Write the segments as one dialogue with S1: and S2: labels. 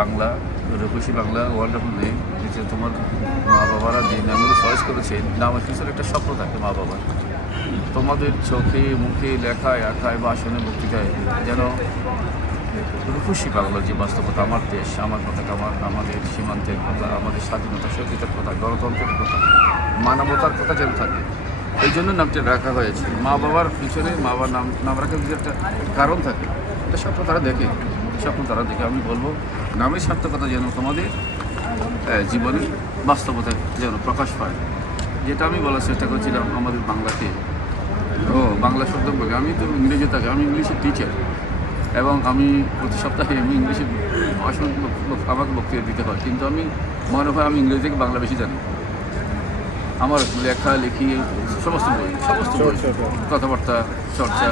S1: বাংলা, রূপসী Bangla wonderful name যে তোমার মা বাবারা যে নামগুলো চয়েস করেছে নামের পিছনে একটা স্বপ্ন থাকে মা বাবার তোমাদের চোখে, মুখে, লেখায়, আঁকায় বা আসনে বক্তৃতায় যেন রূপসী বাংলা যে বাস্তবতা, আমার দেশ, আমার কথা আমার আমাদের সীমান্তের কথা, আমাদের স্বাধীনতা সত্যিতার কথা, গণতন্ত্রের কথা, মানবতার কথা যেন থাকে। এই জন্য নামটি রাখা হয়েছে। মা বাবার পিছনে মা বাবার নাম নাম রাখার একটা কারণ থাকে এটা স্বপ্ন তারা দেখে। স্বপ্ন তারা দেখে আমি বলব নামের সার্থকতা যেন তোমাদের জীবনে বাস্তবতা যেন প্রকাশ পায়। যেটা আমি বলার চেষ্টা করছিলাম আমাদের বাংলাকে। ও, বাংলা শব্দ বলে। আমি তো ইংরেজি থাকি আমি ইংলিশের টিচার এবং আমি প্রতি সপ্তাহে আমি ইংলিশে আমাকে বক্তৃতা দিতে হয়। কিন্তু আমি মনে হয় আমি ইংরেজি থেকে বাংলা বেশি জানি। আমার লেখা লেখি সমস্ত বই সমস্ত বই। কথাবার্তা চর্চা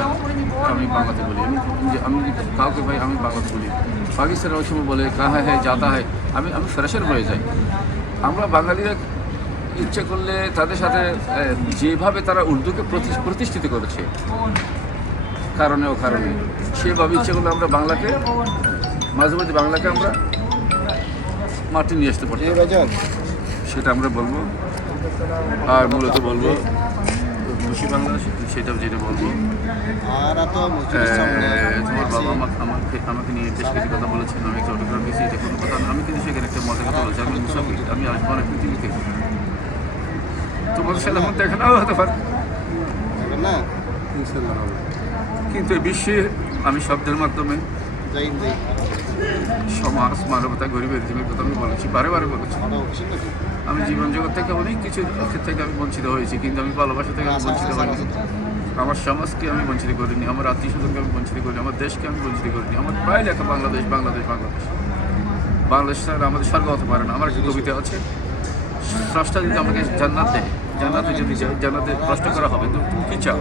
S1: আমি বাংলাতে বলি। আমি যে আমি কাউকে ভাই আমি বাংলাতে বলি। পাকিস্তানের ওই সময় বলে কাহা হ্যাঁ যাতা হয় আমি আমি ফ্রেশার হয়ে যাই। আমরা বাঙালিরা ইচ্ছে করলে তাদের সাথে যেভাবে তারা উর্দুকে প্রতি- প্রতিষ্ঠিত করেছে কারণে ও কারণে সেভাবে ইচ্ছে করলে আমরা বাংলাকে মাঝে মাঝে বাংলাকে আমরা মাটি নিয়ে আসতে পারি সেটা আমরা বলব। আর মূলত বলব খুশি বাংলা সেটা যেটা বলব।
S2: আর
S1: তোমার বাবা আমাকে আমাকে আমাকে নিয়ে বেশ কিছু কথা বলেছেন আমি চট্টগ্রাম গেছি এটা কোনো কথা আমি কিন্তু সেখানে একটা মজার কথা বলছি আমি মুসাফির আমি আসব না পৃথিবীতে তোমাদের সাথে আমার দেখা নাও হতে পারে।
S2: না?
S1: কিন্তু বিশ্বে আমি শব্দের মাধ্যমে সমাজ মানবতা গরিবের জীবনের কথা আমি বলেছি বারে বারে বলেছি। আমি জীবন জগৎ থেকে অনেক কিছু থেকে আমি বঞ্চিত হয়েছি, কিন্তু আমি ভালোবাসা থেকে আমি বঞ্চিত হইনি। আমার সমাজকে আমি বঞ্চিত করিনি, আমার আত্মীয় স্বজনকে আমি বঞ্চিত করিনি, আমার দেশকে আমি বঞ্চিত করিনি, আমার প্রায় লেখা বাংলাদেশ বাংলাদেশ বাংলাদেশ। বাংলাদেশ ছাড়া আমাদের স্বর্গ হতে পারে না, আমার একটা কবিতা আছে, স্রষ্টা যদি আমাকে জান্নাত দেয়, জান্নাতে যদি জান্নাতে প্রশ্ন করা হবে, তো তুমি কী চাও?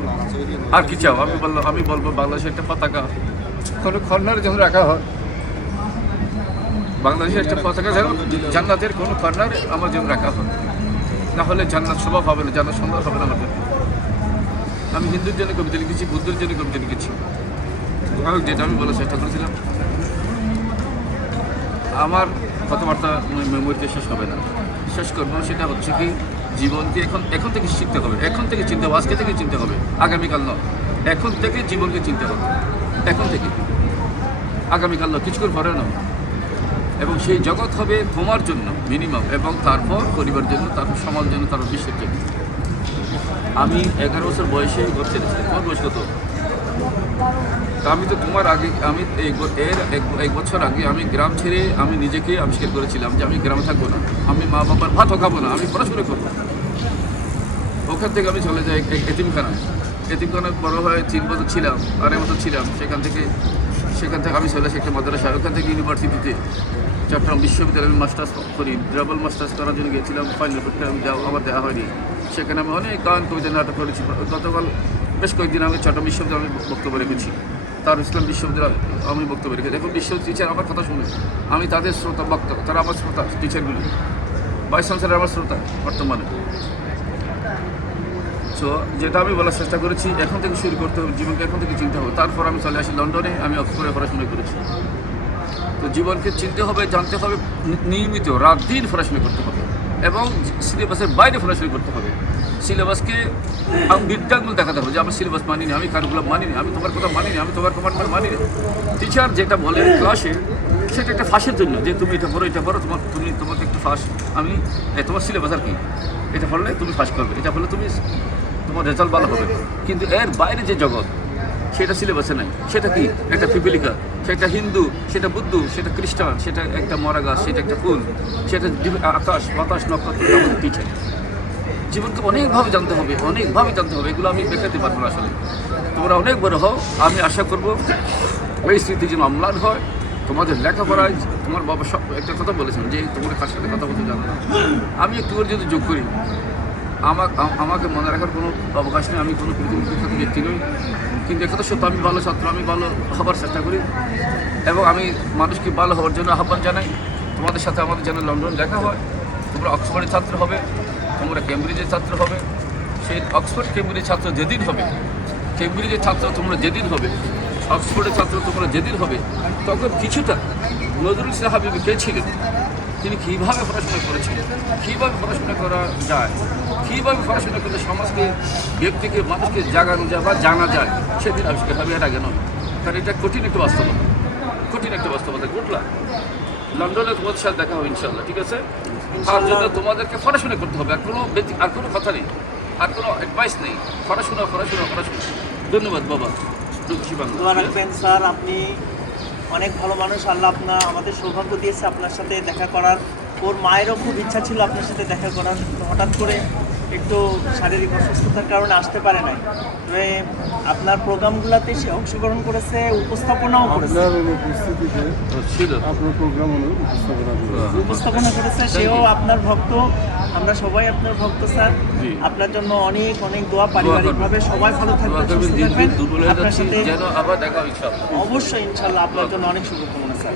S1: আর কি চাও? আমি বললাম, আমি বলব, বাংলাদেশের একটা পতাকা। কোনো কর্নারে যখন রাখা হয় বাংলাদেশের একটা পতাকা যেন জান্নাতের কোনো কর্নারে আমার যেন রাখা হয় না হলে জান্নাত স্বভাব হবে না, জান্নাত সুন্দর হবে না আমার জন্য। আমি হিন্দুর জন্য কবিতা লিখেছি, বুদ্ধের জন্য কবিতা লিখেছি। যেটা আমি বলার চেষ্টা করেছিলাম। আমার কথাবার্তা মেমোরিতে শেষ হবে না। শেষ করব সেটা হচ্ছে কি জীবনকে এখন এখন থেকে শিখতে হবে। এখন থেকে চিনতে হবে, আজকে থেকে চিনতে হবে, আগামীকাল নয়। এখন থেকে জীবনকে চিনতে হবে। এখন থেকে। আগামীকাল নয় কিছুক্ষণ পরে নয়। এবং সেই জগৎ হবে তোমার জন্য মিনিমাম এবং তারপর পরিবার জন্য তারপর সমাজ জন্য তারপর বিশ্বের জন্য। আমি এগারো বছর বয়সে ঘর ছেড়েছিলাম তোমার বয়স কত? আমি তো তোমার আগে, আমি এর এক- বছর আগে আমি গ্রাম ছেড়ে আমি নিজেকে আবিষ্কার করেছিলাম যে আমি গ্রামে থাকব না। আমি মা বাবার ভাতও খাব না, আমি পড়াশোনা করব ওখান থেকে আমি চলে যাই এতিমখানায়। এতিমখানায় বড় হয়ে তিন বছর ছিলাম, আড়াই বছর ছিলাম। সেখান থেকে সেখান থেকে আমি চলে একটা মাদ্রাসা ওখান থেকে ইউনিভার্সিটিতে চট্টগ্রাম বিশ্ববিদ্যালয়ে মাস্টার্স করি ডাবল মাস্টার্স করার জন্য গিয়েছিলাম ফাইনাল পরীক্ষা আমি যাও আমার দেওয়া হয়নি। সেখানে আমি অনেক গান, কবিতা, নাটক করেছি। গতকাল বেশ কয়েকদিন আমি চট্টগ্রাম বিশ্ববিদ্যালয়ে আমি বক্তব্য রেখেছি। তার ইসলাম বিশ্ববিদ্যালয় আমি বক্তব্য রেখেছি। এখন বিশ্ব টিচার আমার কথা শুনে, আমি তাদের শ্রোতা বক্তব্য তারা আমার শ্রোতা টিচারগুলি ভাইস চ্যান্সেলার আমার শ্রোতা বর্তমানে। সো যেটা আমি বলার চেষ্টা করেছি, এখন থেকে শুরু করতে হবে, জীবনকে এখন থেকে চিনতে হবে। তারপর আমি চলে আসি লন্ডনে, আমি অক্সফোর্ডে পড়াশোনা করেছি। তো জীবনকে চিনতে হবে, জানতে হবে নিয়মিত রাত দিন পড়াশোনা করতে হবে এবং সিলেবাসের বাইরে পড়াশোনা করতে হবে। সিলেবাসকে আমি বিদ্যাগুলো দেখাতে হবে যে আমি সিলেবাস মানি না আমি কারগুলো মানি না আমি তোমার কথা মানি না আমি তোমার কমান্ডার মানিনি। টিচার যেটা বলে ক্লাসে সেটা একটা ফাঁসের জন্য যে তুমি এটা পড়ো এটা পড়ো, তোমার, তুমি, তোমাকে একটু ফাঁস, আমি তোমার সিলেবাস আর কি? এটা পড়লে তুমি ফাঁস করবে, এটা পড়লে তুমি তোমার রেজাল্ট ভালো হবে। কিন্তু এর বাইরে যে জগৎ, সেটা সিলেবাসে নাই। সেটা কি? একটা পিপিলিকা, সেটা হিন্দু, সেটা বুদ্ধ, সেটা খ্রিস্টান, সেটা একটা মরা গাছ, সেটা একটা ফুল, সেটা আকাশ, বাতাস, নক্ষত্র টিচার জীবনকে অনেকভাবে জানতে হবে, অনেকভাবে জানতে হবে। এগুলো আমি দেখাতে পারব না আসলে। তোমরা অনেক বড় হও, আমি আশা করব ওই স্মৃতি যেন অম্লান হয়। তোমাদের লেখাপড়ায় তোমার বাবা সব একটা কথা বলেছেন যে, তোমার কার সাথে কথা বলতে জানো না? আমি একটু যদি যোগ করি। আমাকে মনে রাখার কোনো অবকাশ নেই, আমি কোনো পৃথিবীর বিখ্যাত ব্যক্তি নই। কিন্তু একথা সত্য, আমি ভালো ছাত্র, আমি ভালো হবার চেষ্টা করি। এবং আমি মানুষকে ভালো হওয়ার জন্য আহ্বান জানাই। তোমাদের সাথে আমাদের যেন লন্ডন দেখা হয়। তোমরা অক্সফোর্ডের ছাত্র হবে, তোমরা কেমব্রিজের ছাত্র হবে। সেই অক্সফোর্ড কেমব্রিজের ছাত্র যেদিন হবে, কেমব্রিজের ছাত্র তোমরা যেদিন হবে, অক্সফোর্ডের ছাত্র তোমরা যেদিন হবে, তখন কিছুটা নজরুল ইসলাম হাবিব কে ছিলেন? তিনি কীভাবে পড়াশোনা করেছিলেন কীভাবে পড়াশোনা করা যায়? কীভাবে পড়াশোনা করলে সমাজকে ব্যক্তিকে মানুষকে জাগানো যায় বা জানা যায়? সেদিন আবিষ্কার হবে এর কেন কারণ এটা কঠিন একটা বাস্তবতা। কঠিন একটা বাস্তবতা ঘটলাম লন্ডনে তোমাদের সাথে দেখা হবে ইনশাল্লাহ ঠিক আছে? তার জন্য তোমাদেরকে পড়াশোনা করতে হবে আর কোনো ব্যক্তি আর কোনো কথা নেই। আর কোনো অ্যাডভাইস নেই। পড়াশোনা পড়াশোনা পড়াশোনা। ধন্যবাদ বাবা। দুঃখী বাংলা
S3: স্যার আপনি অনেক ভালো মানুষ, আল্লাহ আপনার আমাদের সৌভাগ্য দিয়েছে আপনার সাথে দেখা করার। ওর মায়েরও খুব ইচ্ছা ছিল আপনার সাথে দেখা করার। হঠাৎ করে একটু শারীরিক অসুস্থতার কারণে আসতে পারে নাই। তবে আপনার প্রোগ্রামগুলোতে সে অংশগ্রহণ করেছে উপস্থাপনাও করেছে।
S4: আপনার প্রোগ্রাম উপস্থাপনা করেছে।
S3: সেও আপনার ভক্ত আমরা সবাই আপনার ভক্ত স্যার। আপনার জন্য অনেক অনেক দোয়া পারিবারিকভাবে সবাই ভালো থাকবেন সুস্থ থাকবেন। আপনার সাথে
S1: যেন আবার দেখা হবে ইনশাআল্লাহ।
S3: অবশ্যই ইনশাল্লাহ আপনার জন্য অনেক শুভকামনা স্যার।